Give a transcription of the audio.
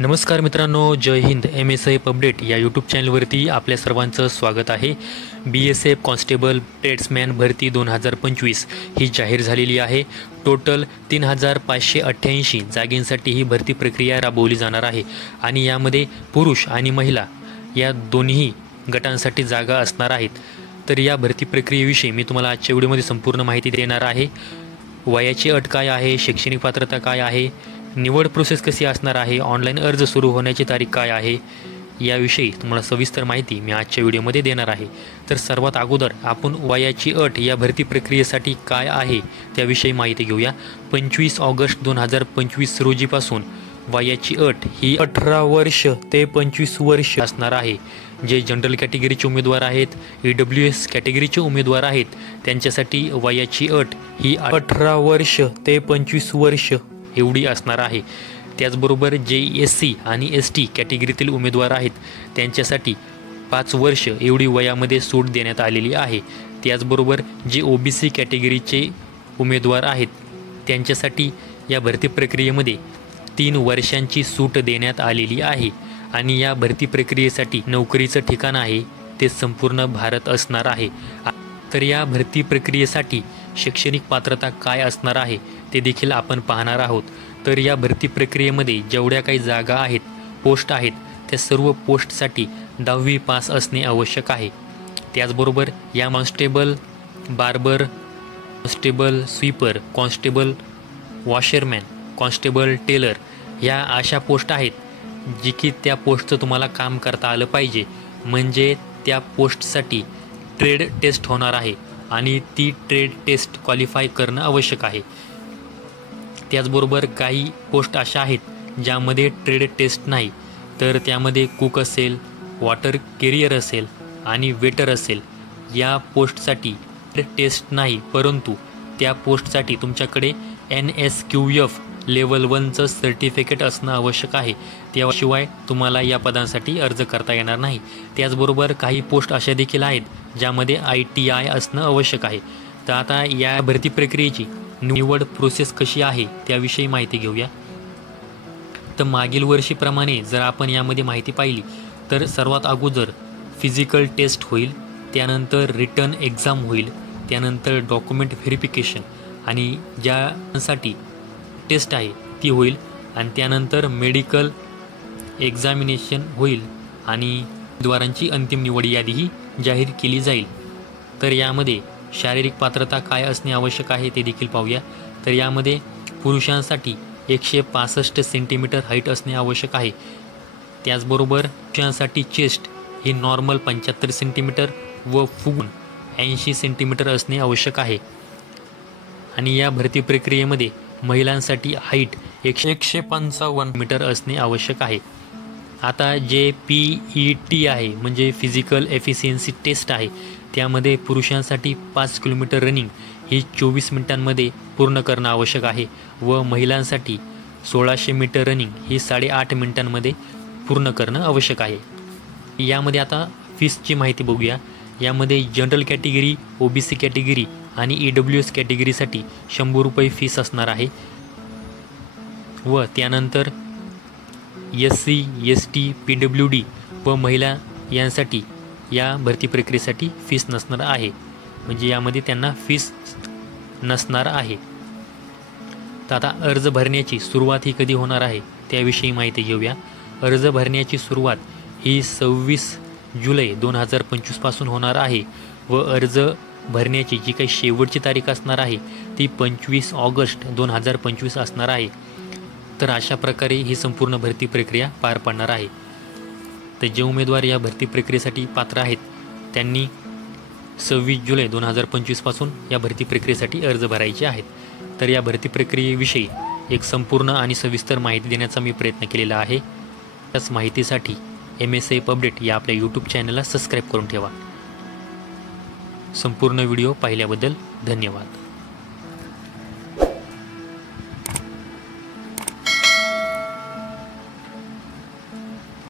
नमस्कार मित्रांनो, जय Hind. MSIF update या यूट्यूब चॅनलवरती आपल्या सर्वांचं स्वागत आहे. BSF कॉन्स्टेबल ट्रेड्समॅन भरती 2025 ही जाहीर झालेली आहे. टोटल 3588 जागेंसाठी ही भरती प्रक्रिया राबवली जाणार आहे आणि यामध्ये पुरुष आणि महिला या दोन्ही गटांसाठी जागा असणार आहेत. तर या भरती प्रक्रियेविषयी मी तुम्हाला आजच्या व्हिडिओमध्ये संपूर्ण माहिती देणार आहे. वयाची अट काय आहे, शैक्षणिक पात्रता काय आहे, निवड प्रोसेस कशी असणार आहे, ऑनलाईन अर्ज सुरू होण्याची तारीख काय आहे, याविषयी तुम्हाला सविस्तर माहिती मी आजच्या व्हिडिओमध्ये देणार आहे. तर सर्वात अगोदर आपण वयाची अट या भरती प्रक्रियेसाठी काय आहे त्याविषयी माहिती घेऊया. 25 ऑगस्ट 2025 रोजीपासून वयाची अट ही 18 वर्ष ते 25 वर्ष असणार आहे. जे जनरल कॅटेगरीचे उमेदवार आहेत, EWS कॅटेगरीचे उमेदवार आहेत, त्यांच्यासाठी वयाची अट ही 18 वर्ष ते 25 वर्ष एवढी असणार आहे. त्याचबरोबर जे SC आणि ST कॅटेगरीतील उमेदवार आहेत त्यांच्यासाठी 5 वर्ष एवढी वयामध्ये सूट देण्यात आलेली आहे. त्याचबरोबर जे OBC कॅटेगरीचे उमेदवार आहेत त्यांच्यासाठी या भरती प्रक्रियेमध्ये 3 वर्षांची सूट देण्यात आलेली आहे. आणि या भरती प्रक्रियेसाठी नोकरीचं ठिकाण आहे ते संपूर्ण भारत असणार आहे. तर या भरती प्रक्रियेसाठी शैक्षणिक पात्रता काय असणार आहे ते देखील आपण पाहणार आहोत. तर या भरती प्रक्रियेमध्ये जेवढ्या काही जागा आहेत, पोस्ट आहेत, त्या सर्व पोस्टसाठी 10वी पास असणे आवश्यक आहे. त्याचबरोबर या constable, barber, constable sweeper, constable washerman, constable tailor ह्या अशा पोस्ट आहेत जी की त्या पोस्टचं तुम्हाला काम करता आलं पाहिजे. म्हणजे त्या पोस्टसाठी ट्रेड टेस्ट होणार आहे आणि ती ट्रेड टेस्ट क्वालिफाय करणं आवश्यक आहे. त्याचबरोबर काही पोस्ट अशा आहेत ज्यामध्ये ट्रेड टेस्ट नाही, तर त्यामध्ये कुक असेल, वॉटर कॅरियर असेल आणि वेटर असेल. या पोस्टसाठी टेस्ट नाही, परंतु त्या पोस्टसाठी तुमच्याकडे NSQF लेवल 1चं सर्टिफिकेट असणं आवश्यक आहे. त्याशिवाय तुम्हाला या पदांसाठी अर्ज करता येणार नाही. त्याचबरोबर काही पोस्ट अशा देखील आहेत ज्यामध्ये ITI असणं आवश्यक आहे. तर आता या भरती प्रक्रियेची निवड प्रोसेस कशी आहे त्याविषयी माहिती घेऊया. तर मागील वर्षीप्रमाणे जर आपण यामध्ये माहिती पाहिली तर सर्वात अगोदर फिजिकल टेस्ट होईल, त्यानंतर रिटर्न एक्झाम होईल, त्यानंतर डॉक्युमेंट व्हेरिफिकेशन आणि ज्यासाठी टेस्ट आहे ती होईल, आणि त्यानंतर मेडिकल एक्झामिनेशन होईल आणि उमेदवारांची अंतिम निवड यादीही जाहीर केली जाईल. तर यामध्ये शारीरिक पात्रता काय असणे आवश्यक आहे ते देखील पाहूया. तर यामध्ये पुरुषांसाठी 165 सेंटीमीटर हाईट असणे आवश्यक आहे. त्याचबरोबर पुरुषांसाठी चेस्ट ही नॉर्मल 75 सेंटीमीटर व फुगून 80 सेंटीमीटर असणे आवश्यक आहे. आणि या भरती प्रक्रियेमध्ये महिलांसाठी हाईट 155 मीटर असणे आवश्यक आहे. आता जे PET आहे म्हणजे फिजिकल एफिशियन्सी टेस्ट आहे, त्यामध्ये पुरुषांसाठी 5 किलोमीटर रनिंग ही 24 मिनिटांमध्ये पूर्ण करणं आवश्यक आहे व महिलांसाठी 1600 मीटर रनिंग ही 8.5 मिनिटांमध्ये पूर्ण करणं आवश्यक आहे. यामध्ये आता फीसची माहिती बघूया. यामध्ये जनरल कॅटेगरी, OBC कॅटेगरी आणि EWS कॅटेगरीसाठी 100 रुपये फीस असणार आहे व त्यानंतर SC, ST, PWD व महिला यांसाठी या भरती प्रक्रियेसाठी फीस नसणार आहे. म्हणजे यामध्ये त्यांना फीस नसणार आहे. तर आता अर्ज भरण्याची सुरुवात ही कधी होणार आहे त्याविषयी माहिती घेऊया. अर्ज भरण्याची सुरुवात ही 26 जुलै 2025 पासून होणार आहे व अर्ज भरण्याची जी काही शेवटची तारीख असणार आहे ती 25 ऑगस्ट 2025 असणार आहे. तर अशा प्रकारे ही संपूर्ण भरती प्रक्रिया पार पडणार आहे. तर जे उमेदवार या भरती प्रक्रियेसाठी पात्र आहेत त्यांनी 26 जुलै 2025 पासून या भरती प्रक्रियेसाठी अर्ज भरायचे आहेत. तर या भरती प्रक्रियेविषयी एक संपूर्ण आणि सविस्तर माहिती देण्याचा मी प्रयत्न केलेला आहे. त्याच माहितीसाठी MSIF अपडेट या आपल्या यूट्यूब चॅनलला सबस्क्राईब करून ठेवा. संपूर्ण व्हिडिओ पाहिल्याबद्दल धन्यवाद.